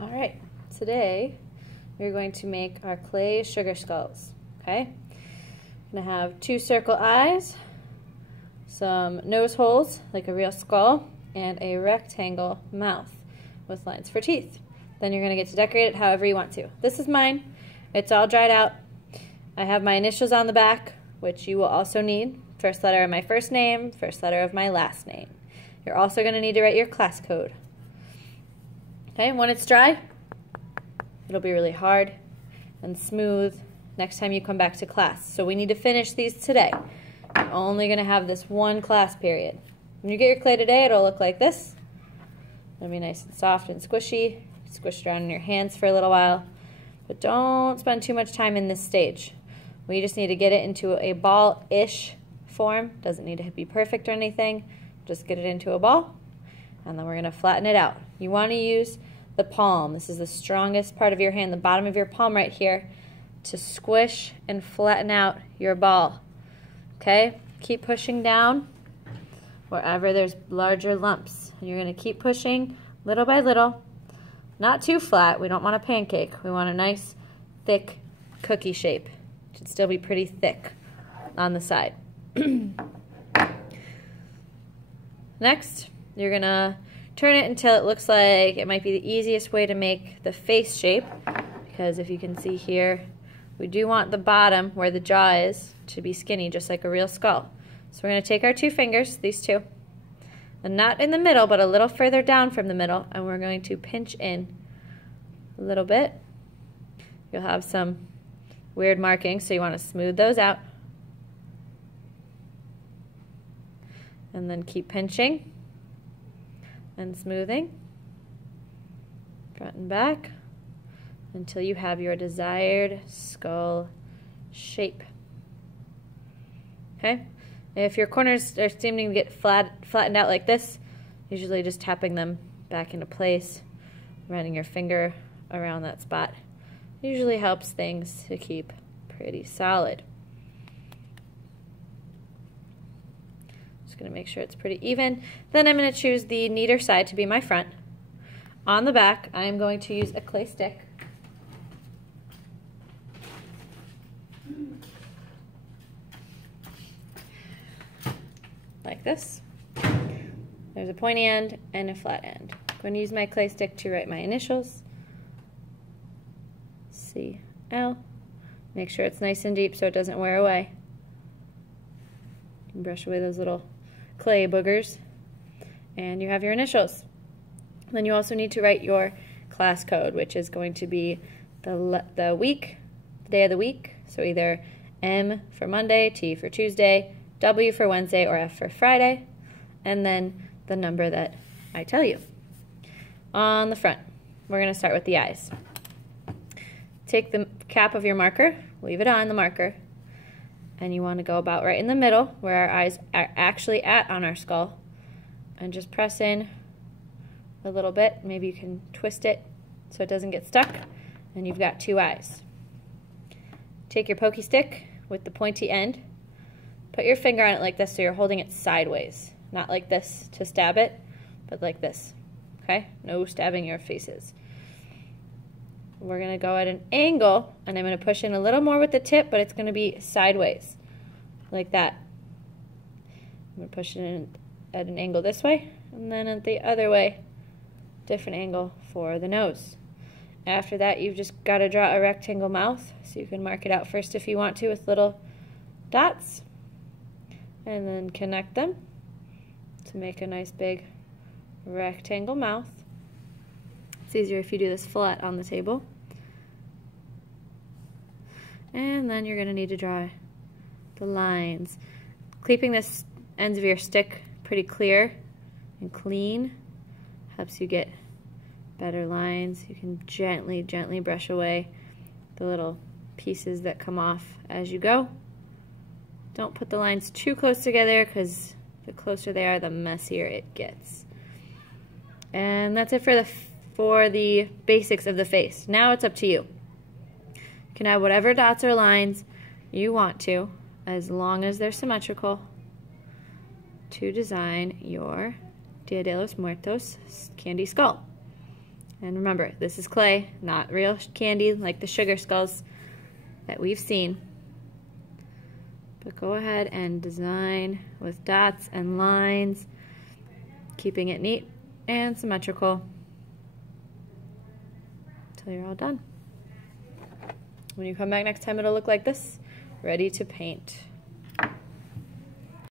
All right, today we're going to make our clay sugar skulls, okay? I'm gonna have 2 circle eyes, some nose holes like a real skull, and a rectangle mouth with lines for teeth. Then you're gonna get to decorate it however you want to. This is mine. It's all dried out. I have my initials on the back, which you will also need. First letter of my first name, first letter of my last name. You're also gonna need to write your class code. Okay, when it's dry, it'll be really hard and smooth next time you come back to class. So we need to finish these today. You're only gonna have this one class period. When you get your clay today, it'll look like this. It'll be nice and soft and squishy. Squish it around in your hands for a little while. But don't spend too much time in this stage. We just need to get it into a ball-ish form. Doesn't need to be perfect or anything. Just get it into a ball, and then we're gonna flatten it out. You wanna use the palm. This is the strongest part of your hand, the bottom of your palm right here, to squish and flatten out your ball. Okay? Keep pushing down wherever there's larger lumps. And you're gonna keep pushing little by little. Not too flat. We don't want a pancake. We want a nice, thick cookie shape. It should still be pretty thick on the side. Next, you're gonna turn it until it looks like it might be the easiest way to make the face shape, because if you can see here, we do want the bottom where the jaw is to be skinny, just like a real skull. So we're gonna take our 2 fingers, these 2, and not in the middle, but a little further down from the middle, and we're going to pinch in a little bit. You'll have some weird markings, so you want to smooth those out. And then keep pinching and smoothing, front and back, until you have your desired skull shape. Okay? If your corners are seeming to get flattened out like this, usually just tapping them back into place, running your finger around that spot, usually helps things to keep pretty solid. Just going to make sure it's pretty even. Then I'm going to choose the neater side to be my front. On the back, I'm going to use a clay stick. Like this. There's a pointy end and a flat end. I'm going to use my clay stick to write my initials. C-L. Make sure it's nice and deep so it doesn't wear away. You can brush away those little clay boogers. And you have your initials. Then you also need to write your class code, which is going to be the week, the day of the week. So either M for Monday, T for Tuesday, W for Wednesday, or F for Friday. And then the number that I tell you. On the front, we're going to start with the eyes. Take the cap of your marker, leave it on the marker, and you want to go about right in the middle where our eyes are actually at on our skull, and just press in a little bit. Maybe you can twist it so it doesn't get stuck, and you've got 2 eyes. Take your pokey stick with the pointy end, put your finger on it like this so you're holding it sideways, not like this to stab it, but like this. Okay? No stabbing your faces. We're going to go at an angle, and I'm going to push in a little more with the tip, but it's going to be sideways, like that. I'm going to push it in at an angle this way, and then at the other way, different angle for the nose. After that, you've just got to draw a rectangle mouth, so you can mark it out first if you want to with little dots, and then connect them to make a nice big rectangle mouth. It's easier if you do this flat on the table. And then you're going to need to draw the lines. Keeping this ends of your stick pretty clear and clean helps you get better lines. You can gently brush away the little pieces that come off as you go. Don't put the lines too close together, because the closer they are, the messier it gets. And that's it for the basics of the face. Now it's up to you. You can add whatever dots or lines you want to, as long as they're symmetrical, to design your Dia de los Muertos candy skull. And remember, this is clay, not real candy like the sugar skulls that we've seen. But go ahead and design with dots and lines, keeping it neat and symmetrical until you're all done. When you come back next time, it'll look like this, ready to paint.